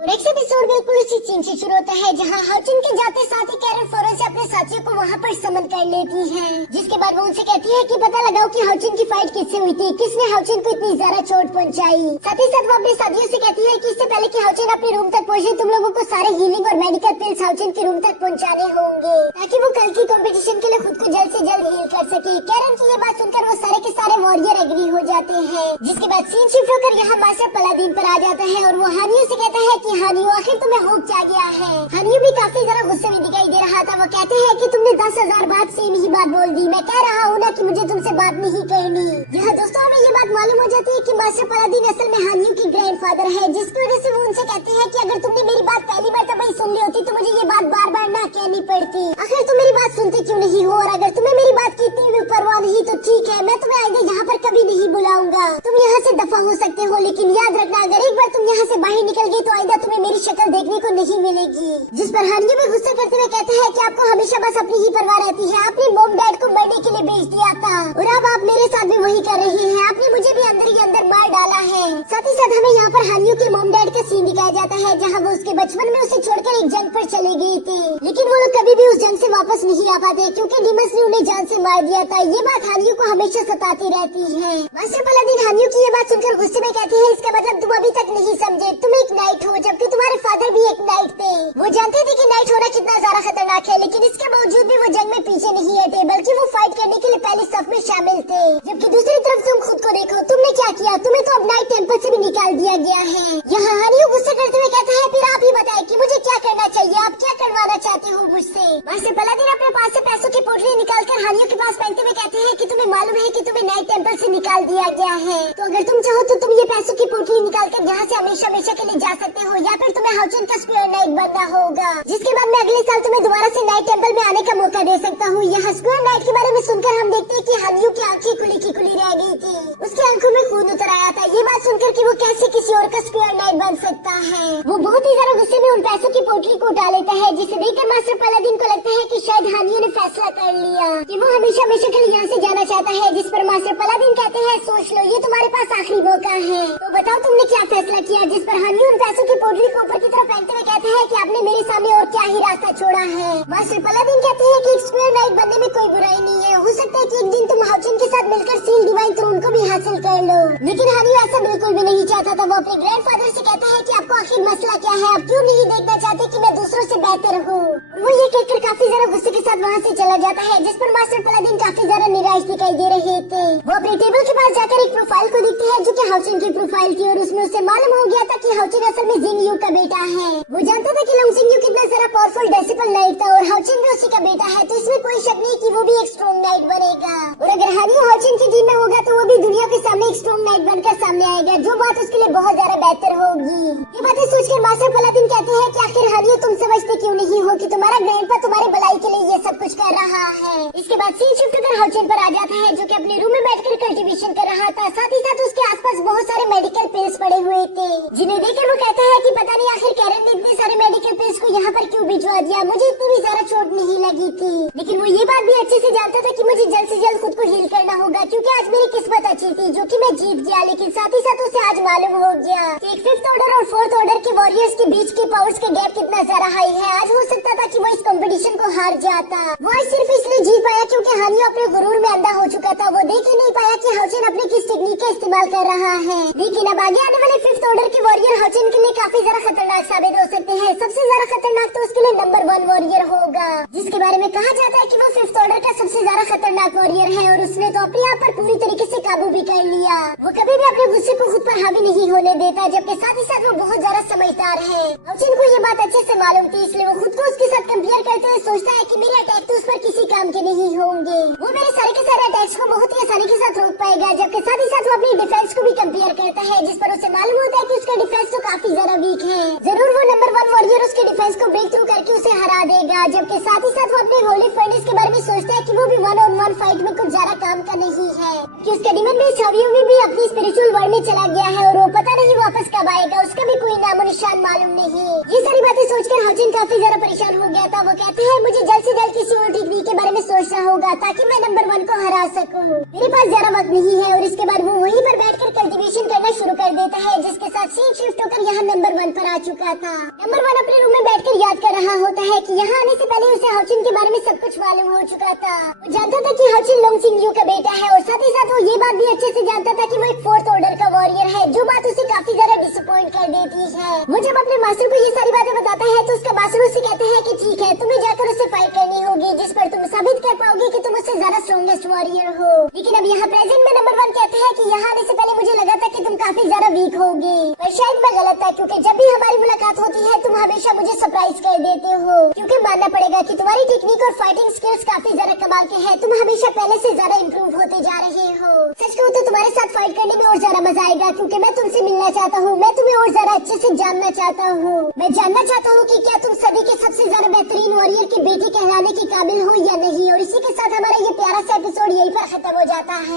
Next episode बिल्कुल उसी scene से शुरू होता है जहाँ हाउचिन के जाते साथ ही कैरन फौरन से अपने साथियों को वहाँ पर समन कर लेती है, जिसके बाद वो उनसे कहती है कि पता लगाओ कि हाउचिन की फाइट किससे हुई थी, किसने हाउचिन को इतनी ज्यादा चोट पहुँचाई। साथ ही साथ वो अपने साथियों से कहती है कि इससे पहले कि हाउचिन अपने रूम तक पहुँचे तुम लोगों को सारे हीलिंग और मेडिकल पिल्स हाउचिन के रूम तक पहुँचाने होंगे ताकि वो कल की कॉम्पिटिशन के लिए खुद को जल्द से जल्द हील कर सके। कैरन की ये बात सुनकर वो सारे के सारे वॉरियर एग्री हो जाते हैं, जिसके बाद सीन शिफ्ट होकर यहाँ मास्टर पलादीन पर आ जाता है और वो हानियो से कहता है कि हानियो आखिर तुम्हें होप क्या गया है। हानियो भी काफी ज्यादा गुस्से में दिखाई दे रहा था। वो कहते हैं कि तुमने 10,000 बात सेम ही बात बोल दी, मैं कह रहा हूँ ना कि मुझे तुमसे बात नहीं करनी। यहाँ दोस्तों हमें ये बात मालूम हो जाती है कि मास्टर पलादीन असल में हानियो की ग्रैंडफादर है, जिसकी वजह से वो उनसे कहते हैं कि अगर तुमने मेरी बात पहली बार तब सुन ली होती तो मुझे ये बात बार बार ना कहनी पड़ती। आखिर तुम मेरी बात सुनते क्यों नहीं हो, और अगर तुम्हें मेरी बात की इतनी परवाह नहीं तो ठीक है, मैं तुम्हें आगे यहाँ पर कभी नहीं बुलाऊंगा। तुम यहाँ से दफा हो सकते हो, लेकिन याद रखना अगर एक बार तुम यहाँ से बाहर निकल गए तो आइंदा तुम्हें मेरी शक्ल देखने को नहीं मिलेगी। जिस पर हानियो भी गुस्सा करते हुए कहते हैं कि आपको हमेशा बस अपनी ही परवाह रहती है, आपने मॉम डैड को मरने के लिए भेज दिया था और अब आप मेरे साथ भी वही कर रहे हैं, आपने मुझे भी अंदर ही अंदर मार डाला है। साथ ही साथ हमें यहाँ पर हानियो के मॉम डैड का सीन दिखाया जाता है जहाँ वो उसके बचपन में उसे छोड़कर एक जंग पर चले गए थे, लेकिन वो लोग कभी भी उस जंग से वापस नहीं आ पाते क्योंकि डिमस ने उन्हें जान से मार दिया था। ये बात हानियो को हमेशा सताती रहती है। मास्टर पलादीन हानियो की ये बात सुनकर गुस्से में कहती है इसका मतलब तुम अभी तक नहीं समझे, तुम एक नाइट हो जबकि तुम्हारे फादर भी एक नाइट थे। वो जानते थे कि नाइट होना कितना ज्यादा खतरनाक है, लेकिन इसके बावजूद भी वो जंग में पीछे नहीं हटे बल्कि वो फाइट करने के लिए पहले सफ में शामिल थे। जबकि दूसरी तरफ तुम खुद को देखो, तुमने क्या किया, तुम्हें तो अब नाइट टेम्पल से भी निकाल दिया गया है। यहाँ हानियो गुस्से करते हुए कहता है फिर आप ही बताएं कि मुझे क्या करना चाहिए, आप क्या करवाना चाहते हो मुझसे। मास्टर पलादीन अपने पास से पैसों की पोटली निकालकर हानियो के पास पहनते हुए कहते हैं कि तुम्हें मालूम है कि तुम्हें नाइट टेम्पल से निकाल दिया गया है, तो अगर तुम चाहो तो तुम ये पैसों की पोटली निकालकर यहाँ से हमेशा हमेशा के लिए जा सकते हो, या फिर तुम्हें हाउचिन का स्क्वायर नाइट बनना होगा, जिसके बाद मैं अगले साल तुम्हें दोबारा से नाइट टेम्पल में आने का मौका दे सकता हूँ। यहाँ स्क्वायर नाइट के बारे में सुनकर हम देखते हैं कि हानियो की आंखें खुली की खुली रह गई थी, उसकी आंखों में खून उतर आया था। ये बात सुनकर कि वो कैसे किसी और का स्क्वायर नाइट बन सकता है, वो बहुत ही ज्यादा गुस्से में उन पैसों की पोटली को उठा लेता है, जिसे देखकर मास्टर पलादीन को लगता है कि शायद हानियो ने फैसला कर लिया कि वो हमेशा हमेशा के लिए यहाँ से जाना चाहता है। जिस पर मास्टर पलादीन कहते हैं सोच लो, ये तुम्हारे पास आखिरी मौका है, तो बताओ तुमने क्या फैसला किया। जिस पर हानियो उन पैसों की पोटली को ऊपर की तरफ फेंकते हुए कहता है कि आपने मेरे सामने और क्या ही रास्ता छोड़ा है। मास्टर पलादीन कहते हैं कि एक स्क्वायर नाइट बनने में कोई बुराई नहीं है, हो सकता है कि एक दिन तुम हाउचिन के साथ मिलकर सील डिवाइन थ्रोन को भी हासिल कर लो, लेकिन हानियो ऐसा बिल्कुल भी नहीं चाहता था। वो अपने ग्रैंडफादर से कहता है कि आपको आखिर मसला क्या है, आप क्यों नहीं देखना चाहते कि मैं दूसरों से बेहतर हूँ। वो ये कहकर काफी ज्यादा गुस्से के साथ वहाँ से चला जाता है, जिस पर मास्टर पलादीन काफी ज्यादा निराश दिखाई दे रहे थे। वो अपने टेबल के पास जाकर एक प्रोफाइल को देखते हैं जो कि हाउचिन की प्रोफाइल थी, और उसमें उसे मालूम हो गया था कि हाउचिन असल में जिंगयू का बेटा है। वो जानता था कि लॉन्गजिंगयू कितना ज्यादा पावरफुल डेसिपल नाइट था और हाउचिन भी उसी का बेटा है, तो इसमें कोई शक नहीं कि वो भी एक स्ट्रॉन्ग नाइट बनेगा, और अगर हानियो हाउचिन की टीम में होगा तो वो भी दुनिया के सामने एक स्ट्रॉन्ग नाइट बनकर सामने आएगा, जो बात उसके लिए बहुत ज्यादा बेहतर होगी। ये बातें सोचकर मास्टर पलादीन कहते हैं कि आखिर हानियो तुम समझते क्यों नहीं हो कि तुम्हारा ग्रैंडपा तुम्हारे भलाई के लिए ये सब कुछ कर रहा है। इसके बाद सीन शिफ्ट कर हाउचिन पर आ जाता है जो कि अपने रूम में बैठकर कल्टीवेशन कर रहा था। साथ ही साथ उसके आसपास बहुत सारे मेडिकल पिल्स पड़े हुए थे, जिन्हें देखकर वो कहता है कि पता नहीं आखिर कैरन ने इतने सारे मेडिकल पिल्स को यहाँ पर क्यों भिजवा दिया, मुझे इतनी भी ज्यादा चोट नहीं लगी थी, लेकिन वो ये बात भी अच्छे से जानता था कि मुझे जल्द से जल्द खुद को हील करना होगा क्योंकि आज मेरी किस्मत अच्छी थी जो कि मैं जीत गया, लेकिन साथ ही साथ उसे आज मालूम हो गया कि एक 5th ऑर्डर और 4th ऑर्डर के वॉरियर्स के बीच के पावर्स के गैप कितना ज्यादा हाई है। आज हो सकता था कि वो इस कंपटीशन को हार जाता, वो आज सिर्फ इसलिए जीत पाया क्योंकि हानियो अपने गुरूर में अंधा हो चुका था। वो देख ही नहीं पाया कि हाउचिन अपने किस टेक्निक का इस्तेमाल कर रहा है, लेकिन अब आगे आने वाले 5th ऑर्डर के वॉरियर हाउचिन के लिए काफी ज्यादा खतरनाक साबित हो सकते हैं। सबसे ज्यादा खतरनाक तो उसके लिए नंबर 1 वॉरियर होगा, जिसके बारे में कहा जाता है कि वो 5th ऑर्डर का सबसे ज्यादा खतरनाक वॉरियर है, और उसने तो अपने आप पर पूरी तरीके से काबू भी कर लिया। वो कभी भी अपने गुस्से को खुद पर हावी नहीं होने देता, जबकि साथ ही साथ वो बहुत ज्यादा समझदार है। हाउचिन को ये बात अच्छे से मालूम थी, इसलिए वो खुद को उसके साथ कंपेयर करते हुए सोचता है कि मेरे अटैक तो उस पर किसी काम के नहीं होंगे, वो मेरे सारे के सारे अटैक्स को बहुत ही आसानी के साथ रोक पाएगा। जबकि साथ ही साथ वो अपनी डिफेंस को भी कंपेयर करता है, जिस पर उसे मालूम होता है कि उसका डिफेंस तो काफी ज्यादा वीक है, जरूर वो नंबर 1 वॉरियर उसके डिफेंस को ब्रेक थ्रू करके उसे हरा देगा। जबकि साथ ही साथ वो अपने होली फर्नेस के बारे में सोचता है कि वो भी 1-on-1 फाइट में कुछ ज्यादा काम का नहीं है, कि उसका डिमन बेस्ड छवियों में भी अपनी स्पिरिचुअल वर्ल्ड में चला गया है, और वो पता नहीं वापस कब आएगा, उसका भी कोई नामो निशान मालूम नहीं। ये सारी बातें सोचकर हाउचिन काफी ज्यादा परेशान हो गया था। वो कहते हैं मुझे जल्द से जल्द किसी और टेक्निक के बारे में सोचना होगा ताकि मैं नंबर 1 को हरा सकूं, मेरे पास ज्यादा वक्त नहीं है। और इसके बाद वो वहीं पर बैठकर कल्टीवेशन करना शुरू कर देता है, जिसके साथ सीन शिफ्ट होकर यहाँ नंबर 1 पर आ चुका था। नंबर 1 अपने रूम में बैठकर याद कर रहा होता है कि यहाँ आने से पहले उसे हाउचिन के बारे में सब कुछ मालूम हो चुका था। वो जानता था कि हाउचिन लोंगचिंग का बेटा है और साथ ही साथ वो ये बात भी अच्छे से जानता था कि वो एक 4th ऑर्डर का वॉरियर है, जो बात उसे काफी ज्यादा डिसअपॉइंट कर देती है। वो जब अपने मास्टर को ये सारी बातें बताता है तो उसका मास्टर उससे कहता है कि ठीक है, तुम्हें जाकर उससे फाइट करनी होगी जिस पर तुम साबित कर पाओगे कि तुम उससे ज्यादा स्ट्रॉन्गेस्ट वॉरियर हो। लेकिन अब यहाँ प्रेजेंट में नंबर 1 कहते हैं कि यहाँ आने से पहले मुझे लगा था कि तुम काफी ज्यादा वीक होगी, पर शायद मैं गलत था, क्योंकि जब भी हमारी मुलाकात होती है तुम हमेशा मुझे सरप्राइज कर देते हो। क्योंकि मानना पड़ेगा कि तुम्हारी टेक्निक और फाइटिंग स्किल्स काफी ज्यादा कमाल के हैं। तुम हमेशा पहले से ज्यादा इम्प्रूव होते जा रहे हो। सच कहूँ तो तुम्हारे साथ फाइट करने में और ज्यादा मजा आएगा, क्योंकि मैं तुमसे मिलना चाहता हूँ। मैं तुम्हें और ज्यादा अच्छे से जानना चाहता हूँ। मैं जानना चाहता हूँ कि क्या तुम सदी के सबसे ज्यादा बेहतरीन वॉरियर के बेटे कहलाने के काबिल हो या नहीं। और इसी के साथ हमारा ये प्यारा सा एपिसोड यहीं पर खत्म हो जाता है।